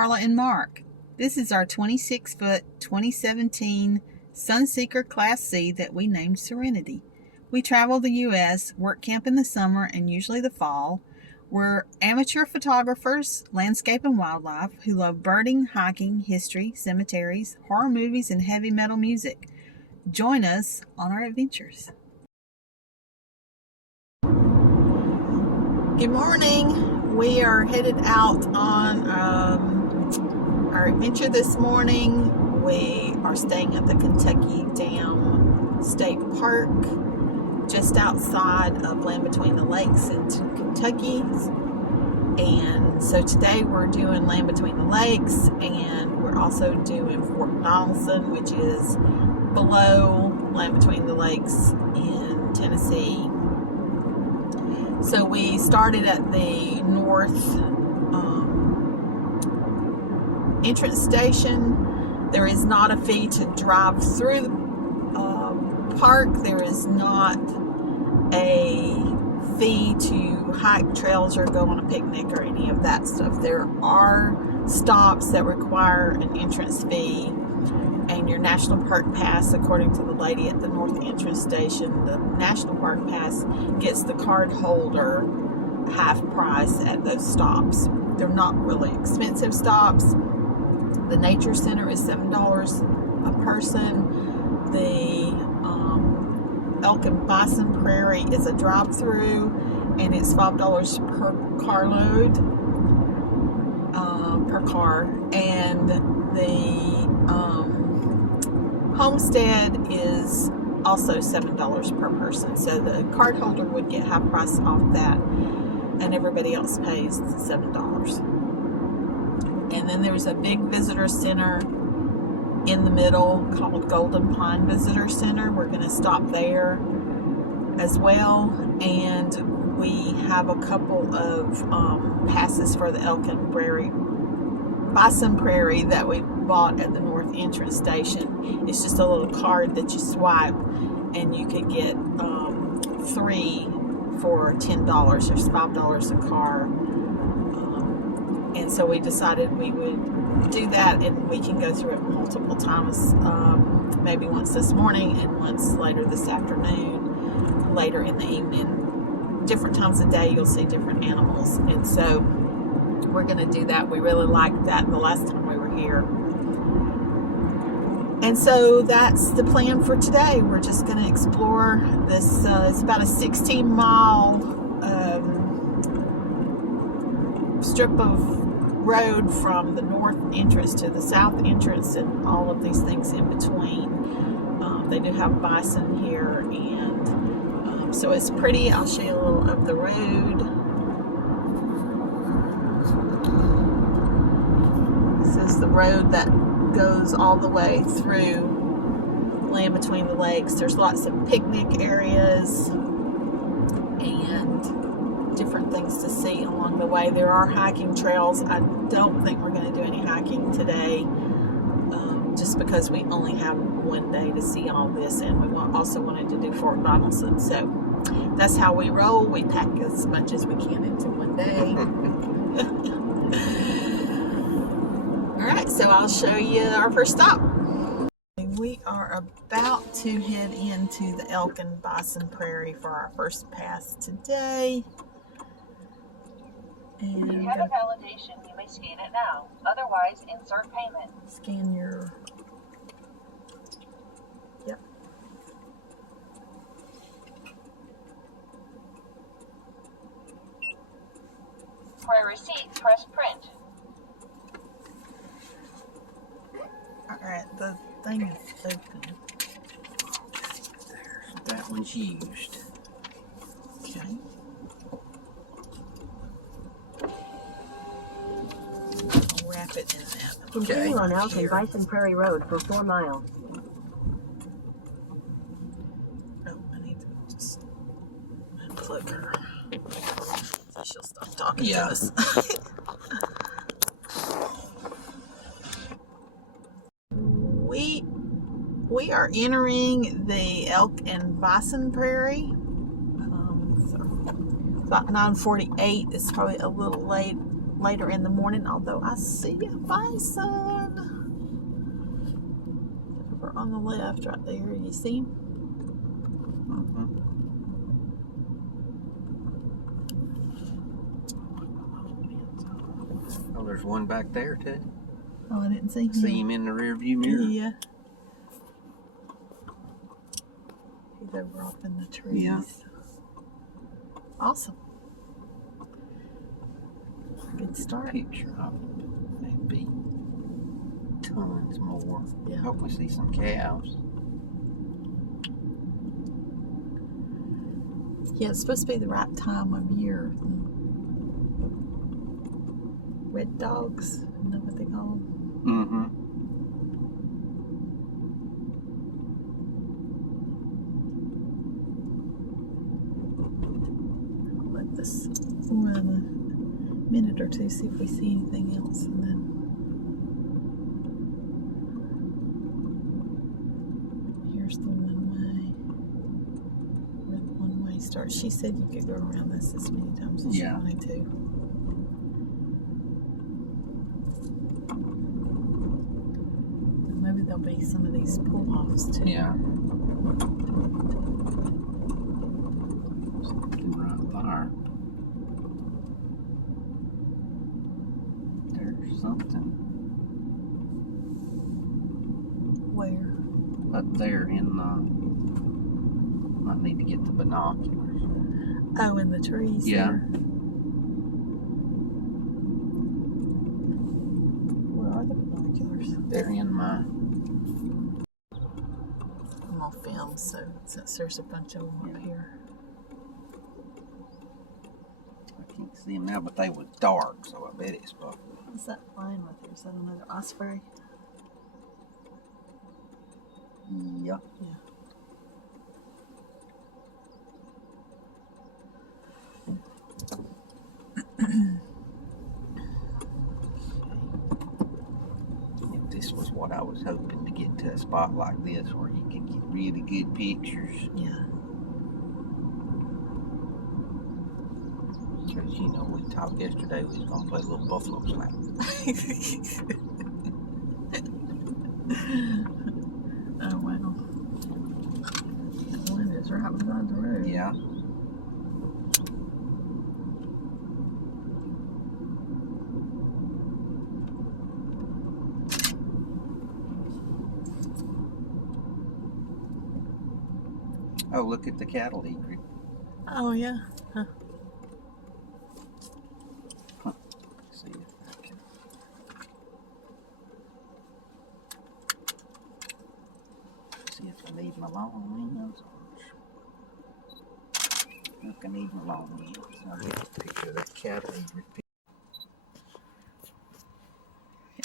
Darla and Mark. This is our 26-foot 2017 Sunseeker Class C that we named Serenity. We travel the U.S., work camp in the summer and usually the fall. We're amateur photographers, landscape and wildlife, who love birding, hiking, history, cemeteries, horror movies, and heavy metal music. Join us on our adventures. Good morning. We are headed out on our adventure this morning. We are staying at the Kentucky Dam State Park, just outside of Land Between the Lakes in Kentucky. And so today we're doing Land Between the Lakes, and we're also doing Fort Donelson, which is below Land Between the Lakes in Tennessee. So we started at the north entrance station. There is not a fee to drive through the park. There is not a fee to hike trails or go on a picnic or any of that stuff. There are stops that require an entrance fee, and your National Park Pass, according to the lady at the North Entrance Station, the National Park Pass gets the card holder half price at those stops. They're not really expensive stops. The Nature Center is $7 a person. The Elk and Bison Prairie is a drive-through, and it's $5 per carload, per car. And the Homestead is also $7 per person. So the card holder would get half price off that, and everybody else pays $7. And then there's a big visitor center in the middle called Golden Pine Visitor Center. We're going to stop there as well. And we have a couple of passes for the Elk and Bison Prairie that we bought at the North Entrance Station. It's just a little card that you swipe, and you could get 3 for $10. There's $5 a car. And so we decided we would do that, and we can go through it multiple times, maybe once this morning and once later this afternoon, later in the evening. Different times of day you'll see different animals, and so we're going to do that. We really liked that the last time we were here. And so that's the plan for today. We're just going to explore this. It's about a 16-mile strip of road from the north entrance to the south entrance, and all of these things in between. They do have bison here, and so it's pretty. I'll show you a little of the road. This is the road that goes all the way through Land Between the Lakes. There's lots of picnic areas and different things to see along the way. There are hiking trails. I don't think we're going to do any hiking today, just because we only have one day to see all this, and we also wanted to do Fort Donelson. So that's how we roll. We pack as much as we can into one day. Alright, so I'll show you our first stop. We are about to head into the Elk and Bison Prairie for our first pass today. And if you have a validation, you may scan it now. Otherwise, insert payment. Scan your... Yep. For a receipt, press print. Alright, the thing is open. That one's used. Okay. I'll wrap it in that. Continue on Elk and Bison Prairie Road for 4 miles. Oh, I need to just unplug her. She'll stop talking to us. We are entering the Elk and Bison Prairie. So about 9:48. It's probably a little late later in the morning, although I see a bison over on the left right there. You see him? Oh, there's one back there too. Oh, I didn't see him. See him in the rear view mirror. Yeah. He's over off in the trees. Yeah. Awesome. Good start. Picture of it. Maybe tons more. Yeah. Hope we see some cows. Yeah, it's supposed to be the right time of year. Red dogs, you know what they call them? Mm-hmm. I'll let this run a minute or two, see if we see anything else, and then here's the where the one-way starts. She said you could go around this as many times as you wanted to. Maybe there'll be some of these pull-offs too. Yeah. Something right there. There's something Where? up there in the... I need to get the binoculars. Oh, in the trees. Yeah. There. Where are the binoculars? They're in my... I'm on film, so since there's a bunch of them up here. I can't see them now, but they was dark, so I bet it's probably... What's that flying with there? Is that another osprey? Yeah. Yeah. If this was what I was hoping to get to a spot like this where you can get really good pictures. Yeah. Because, you know, we talked yesterday we was going to play a little buffalo slap. Oh, wow. That one is right beside the road. Yeah. Oh, look at the cattle egret. Oh, yeah. Huh. See if I can... See if I need my long wings. Look, I need my long wings. I'll get a picture of that cattle egret.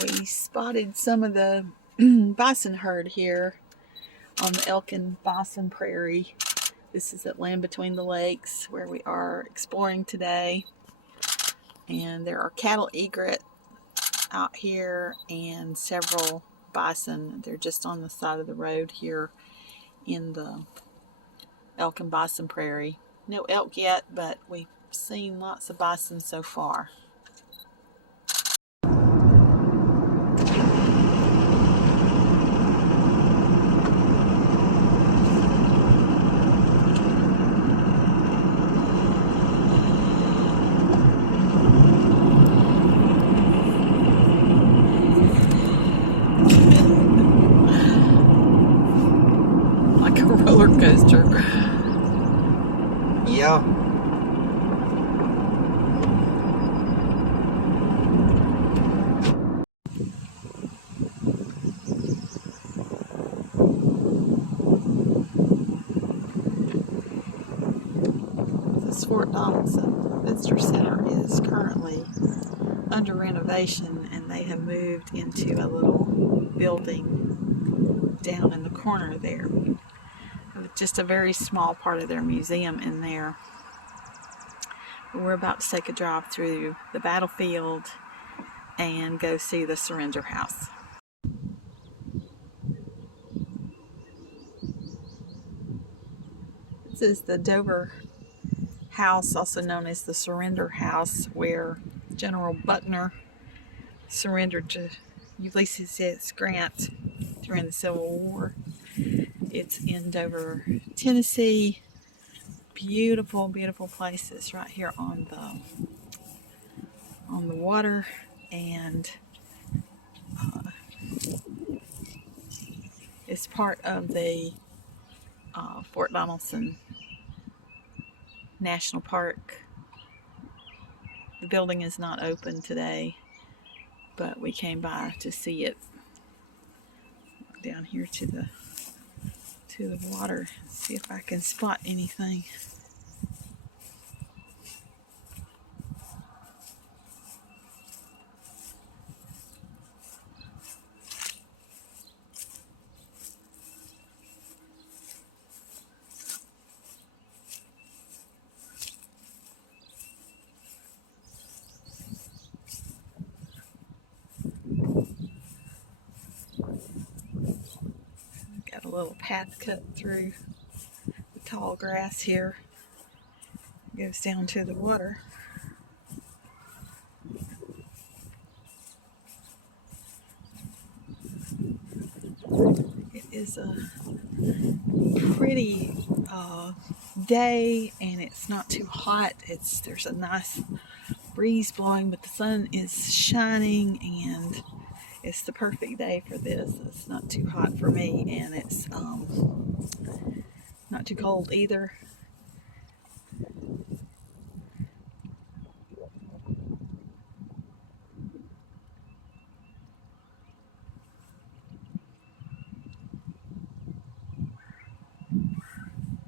We spotted some of the bison herd here on the Elkin Bison Prairie. This is at Land Between the Lakes where we are exploring today. And there are cattle egret out here and several bison. They're just on the side of the road here in the Elkin Bison Prairie. No elk yet, but we've seen lots of bison so far. Like a roller coaster. Yeah. This Fort Donelson Visitor Center is currently under renovation, and they have moved into a little building down in the corner there. Just a very small part of their museum in there. We're about to take a drive through the Battlefield and go see the Surrender House. This is the Dover House, also known as the Surrender House, where General Buckner surrendered to Ulysses S. Grant during the Civil War. It's in Dover, Tennessee. Beautiful, beautiful places right here on the water, and it's part of the Fort Donelson National Park. The building is not open today, but we came by to see it. Down here to the water, see if I can spot anything. Got a little path cut through the tall grass here. It goes down to the water. It is a pretty day, and it's not too hot. There's a nice breeze blowing, but the sun is shining, and it's the perfect day for this. It's not too hot for me, and it's not too cold either.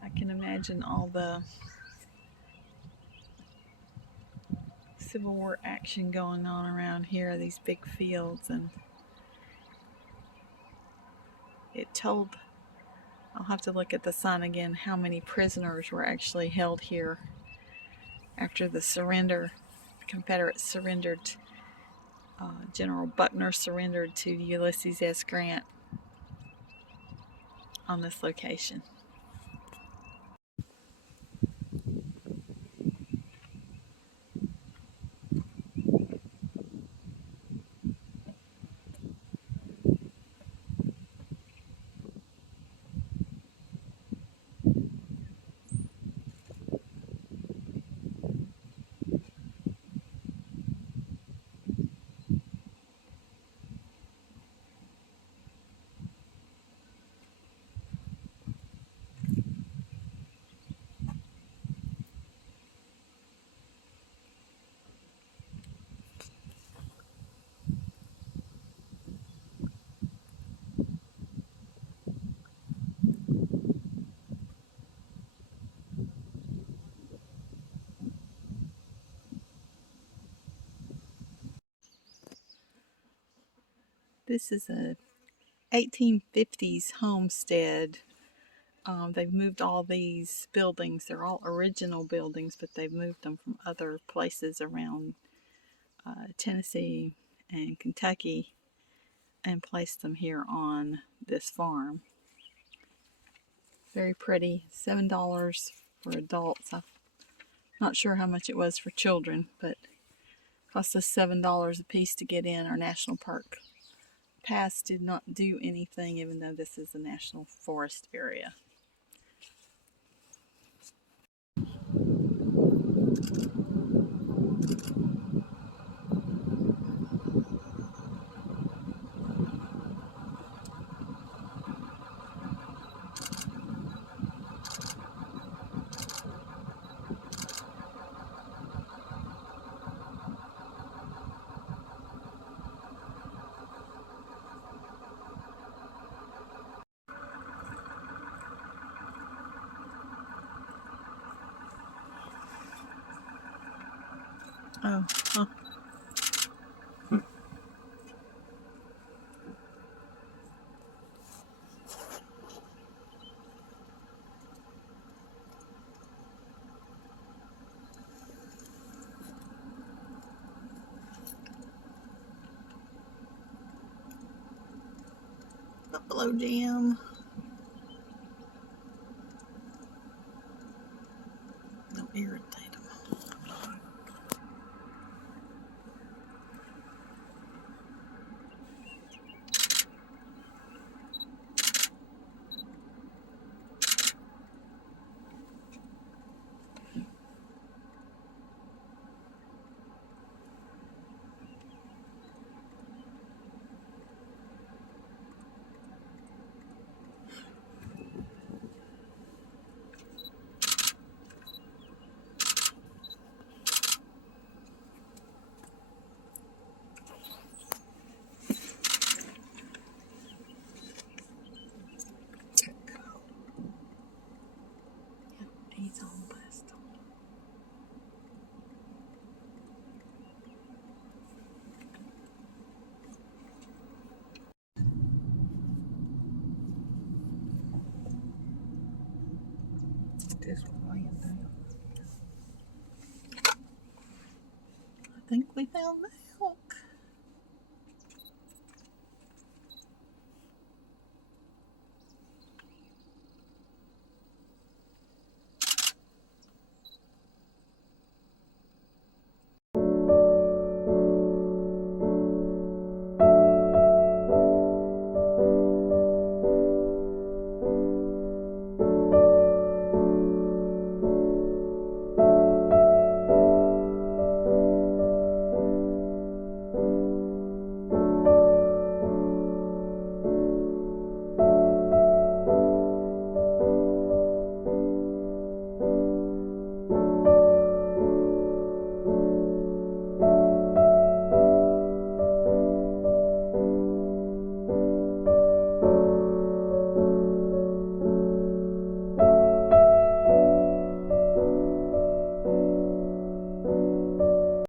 I can imagine all the Civil War action going on around here, these big fields, and it told, I'll have to look at the sign again, how many prisoners were actually held here after the surrender. The Confederates surrendered. General Buckner surrendered to Ulysses S. Grant on this location. This is a 1850s homestead. They've moved all these buildings. They're all original buildings, but they've moved them from other places around Tennessee and Kentucky and placed them here on this farm. Very pretty. $7 for adults. I'm not sure how much it was for children, but it cost us $7 a piece to get in. Our national park pass did not do anything, even though this is a national forest area. Oh, huh. Buffalo jam. Don't irritate them. This one laying down. I think we found out.